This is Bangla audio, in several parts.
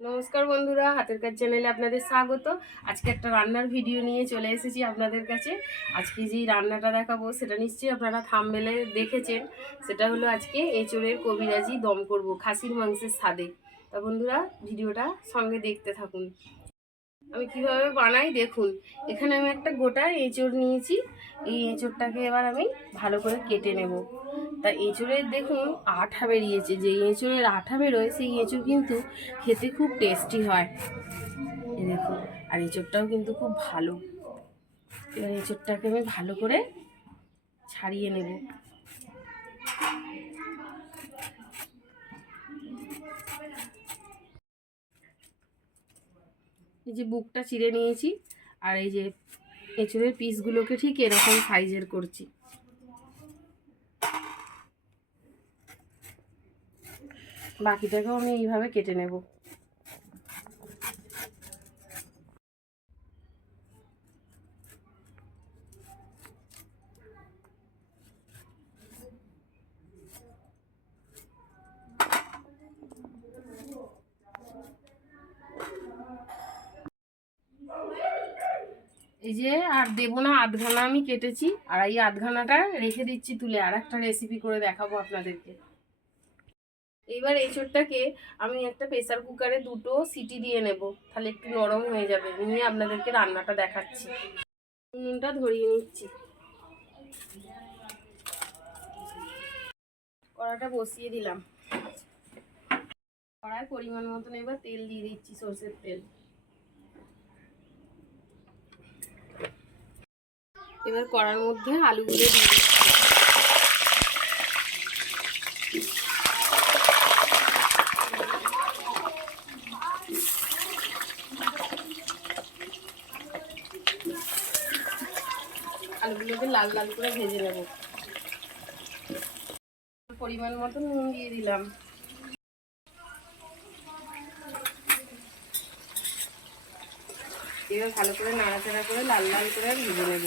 নমস্কার বন্ধুরা, হাতের কাজ চ্যানেলে আপনাদের স্বাগত। আজকে একটা রান্নার ভিডিও নিয়ে চলে এসেছি আপনাদের কাছে। আজকে যেই রান্নাটা দেখাবো, সেটা নিশ্চয়ই আপনারা থামবেলে দেখেছেন। সেটা হলো আজকে এঁচড়ের কবিরাজি দম করব, খাসির মাংসের স্বাদে। তা বন্ধুরা, ভিডিওটা সঙ্গে দেখতে থাকুন। আমি কীভাবে বানাই দেখুন। এখানে আমি একটা গোটা এঁচড় নিয়েছি। এই এঁচড়টাকে এবার আমি ভালো করে কেটে নেব। তা এঁচড়ের দেখুন আঠা বেরিয়েছে, যে এঁচড়ের আঠা বেরোয় সেই এঁচড় কিন্তু খেতে খুব টেস্টি হয়। এই দেখুন, আর এঁচড়টাও কিন্তু খুব ভালো। এবার এঁচড়টাকে আমি ভালো করে ছাড়িয়ে নেব। এই যে বুকটা চিড়ে নিয়েছি, আর এই যে এঁচড়ের পিসগুলোকে ঠিক এরকম সাইজের করছি। বাকিটাকেও আমি এইভাবে কেটে নেব। এই যে আর দেবো না, আধখানা আমি কেটেছি। আর এই আধখানাটা রেখে দিচ্ছি তুলে। আর একটা রেসিপি করে দেখাবো আপনাদেরকে। এইবার এই চোরটাকে আমি একটা প্রেসার কুকারে দুটো সিটি দিয়ে নেব। তাহলে একটু নরম হয়ে যাবে। নিয়ে আপনাদেরকে রান্নাটা দেখাচ্ছি। নুনটা ধরিয়ে নিচ্ছি। কড়াটা বসিয়ে দিলাম। কড়ায় পরিমাণ মতন এবার তেল দিয়ে দিচ্ছি সর্ষের তেল। এবার কড়ার মধ্যে আলুগুলো দিয়ে আলুগুলোকে লাল লাল করে ভেজে নেব। পরিমাণ মতো নুন দিয়ে দিলাম। এবার ভালো করে নাড়াচাড়া করে লাল লাল করে ভেজে নেব।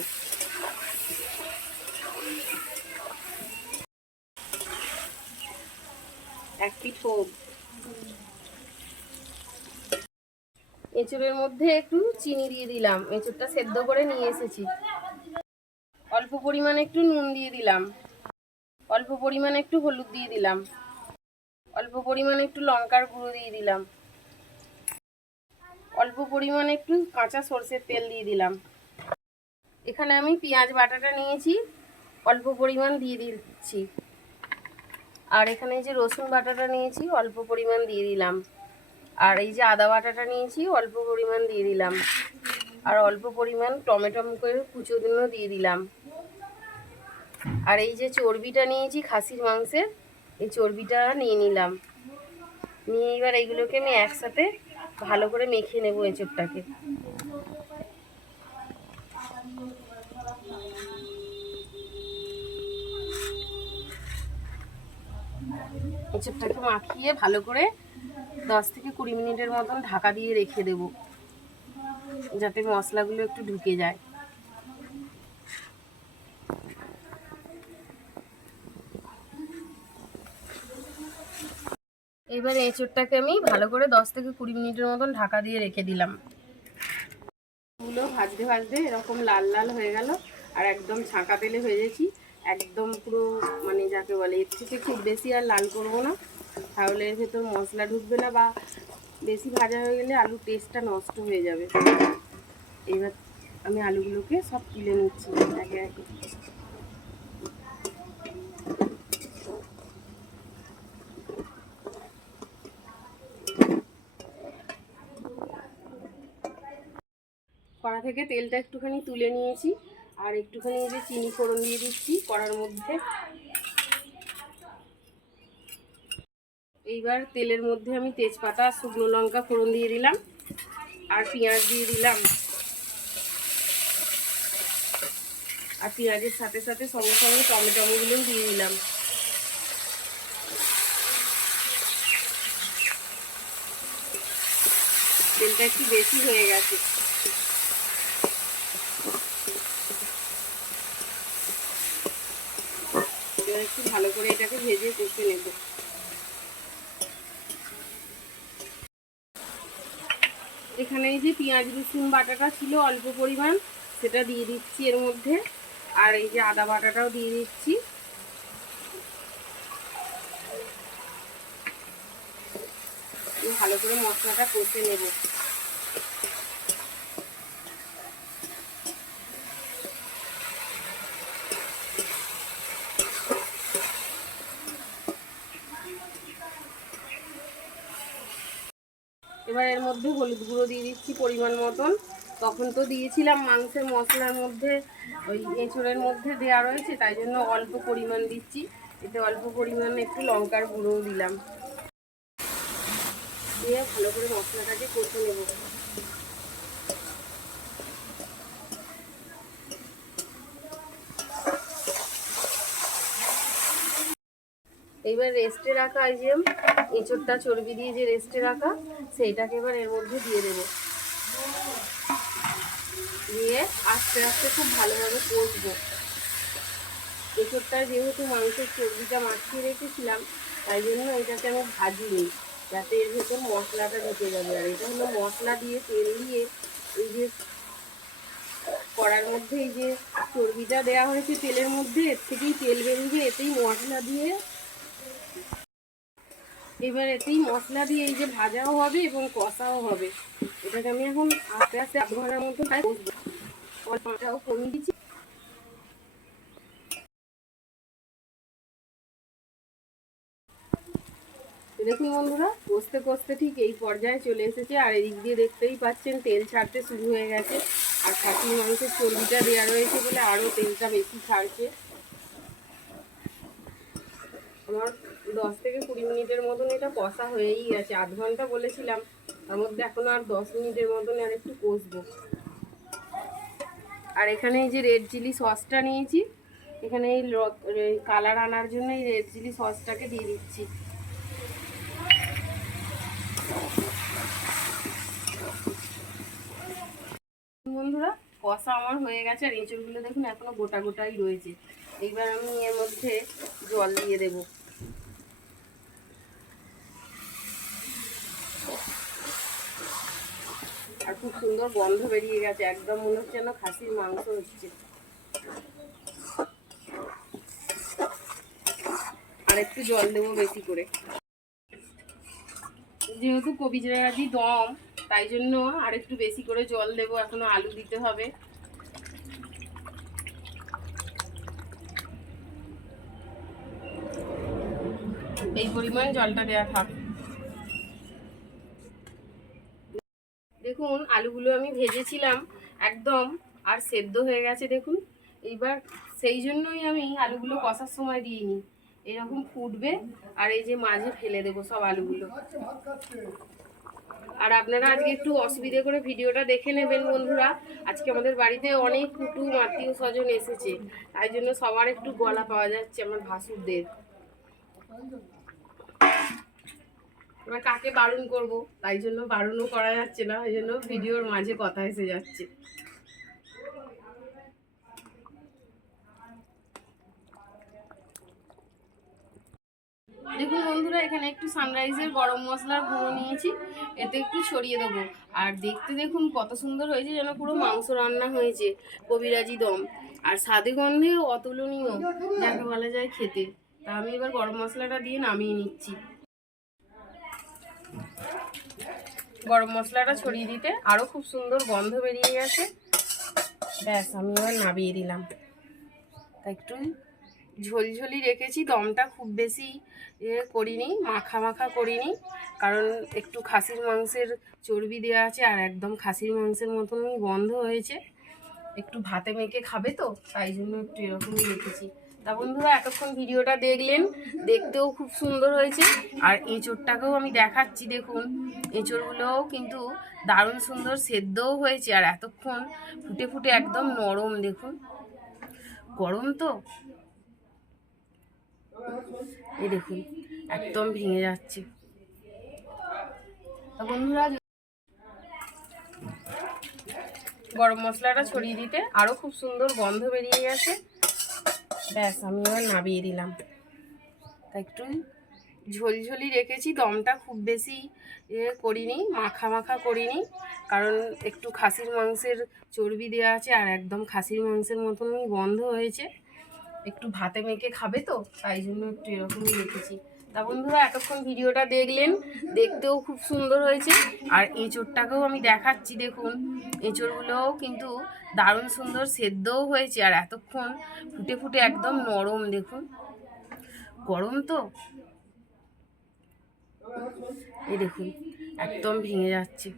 এক মধ্যে একটু চিনি দিয়ে দিলাম। এঁচড়টা সেদ্ধ করে নিয়ে এসেছি। অল্প পরিমাণে একটু নুন দিয়ে দিলাম। অল্প পরিমাণে একটু হলুদ দিয়ে দিলাম। অল্প পরিমাণে একটু লঙ্কার গুঁড়ো দিয়ে দিলাম। অল্প পরিমাণে একটু কাঁচা সর্ষের তেল দিয়ে দিলাম। এখানে আমি পেঁয়াজ বাটাটা নিয়েছি, অল্প পরিমাণ দিয়ে দিচ্ছি। আর এখানে যে রসুন বাটাটা নিয়েছি, অল্প পরিমাণ দিয়ে দিলাম। আর এই যে আদা বাটাটা নিয়েছি, অল্প পরিমাণ দিয়ে দিলাম। আর অল্প পরিমাণ টমেটো করে কুচো দিনও দিয়ে দিলাম। আর এই যে চর্বিটা নিয়েছি খাসির মাংসের, এই চর্বিটা নিয়ে নিলাম। নিয়ে এবার এইগুলোকে আমি একসাথে ভালো করে মেখে নেব এঁচড়টাকে। এঁচড়টাকে মাখিয়ে ভালো করে দশ থেকে কুড়ি মিনিটের মতন ঢাকা দিয়ে রেখে দেব, যাতে মশলাগুলো একটু ঢুকে যায়। এবার এঁচড়টাকে আমি ভালো করে দশ থেকে কুড়ি মিনিটের মতন ঢাকা দিয়ে রেখে দিলাম। গুলো ভাজতে ভাজতে এরকম লাল লাল হয়ে গেল আর একদম ছাঁকা তেলে ভেজেছি। একদম পুরো মানে যাকে বলে এর থেকে খুব বেশি আর লাল করব না। তাহলে এর ভেতর মশলা ঢুকবে না বা বেশি ভাজা হয়ে গেলে আলুর টেস্টটা নষ্ট হয়ে যাবে। এবার আমি আলুগুলোকে সব তুলে নিচ্ছি একে একে। থেকে তেলটা একটুখানি তুলে নিয়েছি আর একটুখানি যে চিনি ফোড়ন দিয়ে দিচ্ছি কড়ার মধ্যে। এইবার তেলের মধ্যে আমি তেজপাতা, শুকনো লঙ্কা ফোড়ন দিয়ে দিলাম আর পেঁয়াজ দিয়ে দিলাম। আর পেঁয়াজের সাথে সাথে সঙ্গে সঙ্গে টমেটোগুলোও দিয়ে দিলাম। তেলটা একটু বেশি হয়ে গেছে এবার একটু ভালো করে এটাকে ভেজে কষে নেব। এখানে এই যে পেঁয়াজ, রসুন বাটাটা ছিল অল্প পরিমাণ, সেটা দিয়ে দিচ্ছি এর মধ্যে। আর এই যে আদা বাটাটাও দিয়ে দিচ্ছি। ভালো করে মশলাটা কষে নেব। এবার এর মধ্যে হলুদ গুঁড়ো দিয়ে দিচ্ছি পরিমাণ মতন। তখন তো দিয়েছিলাম মাংসের মশলার মধ্যে, ওই এঁচড়ের মধ্যে দেওয়া রয়েছে, তাই জন্য অল্প পরিমাণ দিচ্ছি। এতে অল্প পরিমাণে একটু লঙ্কার গুঁড়োও দিলাম। দিয়ে ভালো করে মশলাটাকে কষে নেব। এইবার রেস্টে রাখা এই যে এঁচড়টা চর্বি দিয়ে যে রেস্টে রাখা, সেইটাকে এবার এর মধ্যে দিয়ে দেব। দিয়ে আস্তে আস্তে খুব ভালোভাবে কষবো। এঁচড়টা যেহেতু মাংসের চর্বিটা মাখিয়ে রেখেছিলাম, তাই জন্য এটাকে আমি ভাজি নিই যাতে এর ভেতর মশলাটা ঢুকে যাবে। আর এটা হলো মশলা দিয়ে তেল দিয়ে এই যে কড়ার মধ্যে এই যে চর্বিটা দেওয়া হয়েছে তেলের মধ্যে, এর থেকেই তেল বেরিয়ে এতেই মশলা দিয়ে এবার এতেই মশলা দিয়ে এই যে ভাজাও হবে এবং কষাও হবে। এটাকে আমি এখন আস্তে আস্তে আধ ঘণ্টার মতো অল্পটাও কমিয়ে দিচ্ছি। দেখুন বন্ধুরা, কষতে কষতে ঠিক এই পর্যায়ে চলে এসেছে। আর এদিক দিয়ে দেখতেই পাচ্ছেন তেল ছাড়তে শুরু হয়ে গেছে। আর খাসির মাংসের চর্বিটা দেওয়া রয়েছে বলে আরও তেলটা বেশি ছাড়ছে। আমার দশ থেকে কুড়ি মিনিটের মতন এটা কষা হয়েই গেছে। আধ ঘণ্টা বলেছিলাম, তার মধ্যে এখনও আর দশ মিনিটের মতন আর একটু কষবো। আর এখানে এই যে রেড চিলি সসটা নিয়েছি, এখানে এই কালার আনার জন্য এই রেড চিলি সসটাকে দিয়ে দিচ্ছি। বন্ধুরা, কষা আমার হয়ে গেছে, আর এঁচড়গুলো দেখুন এখনও গোটা গোটাই রয়েছে। এইবার আমি এর মধ্যে জল দিয়ে দেব। খুব সুন্দর গন্ধ বেরিয়ে গেছে, একদম মনে হচ্ছে যেন খাসির মাংস হচ্ছে। আর একটু জল দেবো বেশি করে। যেহেতু কবিরাজি দম, তাই জন্য আর একটু বেশি করে জল দেবো, এখনও আলু দিতে হবে। এই পরিমাণ জলটা দেওয়া থাক দেখুন আলুগুলো আমি ভেজেছিলাম একদম, আর সেদ্ধ হয়ে গেছে দেখুন। এইবার সেই জন্যই আমি আলুগুলো কষার সময় দিইনি। এরকম ফুটবে, আর এই যে মাঝে ফেলে দেবো সব আলুগুলো। আর আপনারা আজকে একটু অসুবিধে করে ভিডিওটা দেখে নেবেন বন্ধুরা। আজকে আমাদের বাড়িতে অনেক কুটুম আত্মীয় স্বজন এসেছে। তাই জন্য সবার একটু গলা পাওয়া যাচ্ছে আমার ভাসুরদের। এবার কাকে বারণ করব? তাই জন্য বারণও করা যাচ্ছে না, ওই জন্য ভিডিওর মাঝে কথা এসে যাচ্ছে। দেখুন বন্ধুরা, এখানে একটু সানরাইজের গরম মশলার গুঁড়ো নিয়েছি, এতে একটু ছড়িয়ে দেবো। আর দেখতে দেখুন কত সুন্দর হয়েছে যেন পুরো মাংস রান্না হয়েছে, কবিরাজি দম। আর স্বাদে গন্ধে অতুলনীয়, যাকে বলা যায় খেতে। তা আমি এবার গরম মশলাটা দিয়ে নামিয়ে নিচ্ছি। গরম মশলাটা ছড়িয়ে দিতে আরও খুব সুন্দর গন্ধ বেরিয়ে গেছে ব্যাস, আমি এবার নামিয়ে দিলাম। তা একটু ঝোলঝোলি রেখেছি, দমটা খুব বেশি করিনি, মাখা মাখা করিনি, কারণ একটু খাসির মাংসের চর্বি দেওয়া আছে আর একদম খাসির মাংসের মতনই গন্ধ হয়েছে। একটু ভাতে মেখে খাবে তো, তাই জন্য একটু এরকমই রেখেছি। তা বন্ধুরা, এতক্ষণ ভিডিওটা দেখলেন, দেখতেও খুব সুন্দর হয়েছে। আর এঁচোড়টাকেও আমি দেখাচ্ছি, দেখুন। এঁচোড়গুলোও কিন্তু দারুণ সুন্দর সেদ্ধও হয়েছে, আর এতক্ষণ ফুটে ফুটে একদম নরম, দেখুন। গরম তো? এই দেখুন, একদম ভেঙে যাচ্ছে। বন্ধুরা, গরম মশলাটা ছড়িয়ে দিতে আরও খুব সুন্দর গন্ধ বেরিয়ে গেছে। ব্যাস, আমি এবার নামিয়ে দিলাম। তা একটু ঝোলঝলি রেখেছি, দমটা খুব বেশি ইয়ে করিনি, মাখা মাখা করিনি, কারণ একটু খাসির মাংসের চর্বি দেওয়া আছে আর একদম খাসির মাংসের মতনই বন্ধ হয়েছে। একটু ভাতে মেখে খাবে তো, তাই জন্য একটু এরকমই রেখেছি। তা বন্ধুরা, এতক্ষণ ভিডিওটা দেখলেন, দেখতেও খুব সুন্দর হয়েছে। আর এঁচোড়টাকেও আমি দেখাচ্ছি, দেখুন। এঁচোড়গুলোও কিন্তু দারুণ সুন্দর সেদ্ধও হয়েছে, আর এতক্ষণ ফুটে ফুটে একদম নরম, দেখুন। গরম তো? এই দেখুন, একদম ভেঙে যাচ্ছে।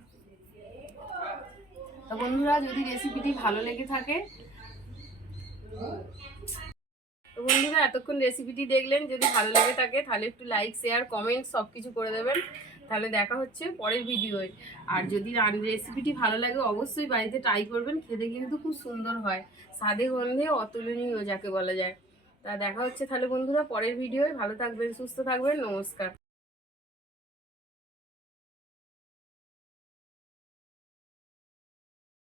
তা বন্ধুরা, যদি রেসিপিটি ভালো লেগে থাকে তো বন্ধুরা, এতক্ষণ রেসিপিটি দেখলেন, যদি ভালো লেগে থাকে, তাহলে একটু লাইক শেয়ার কমেন্ট সব কিছু করে দেবেন। তাহলে দেখা হচ্ছে পরের ভিডিওয়। আর যদি রেসিপিটি ভালো লাগে, অবশ্যই বাড়িতে ট্রাই করবেন, খেতে কিন্তু খুব সুন্দর হয়। স্বাদে গন্ধে অতুলনীয়, যাকে বলা যায়। তা দেখা হচ্ছে তাহলে বন্ধুরা পরের ভিডিওয়। ভালো থাকবেন, সুস্থ থাকবেন, নমস্কার।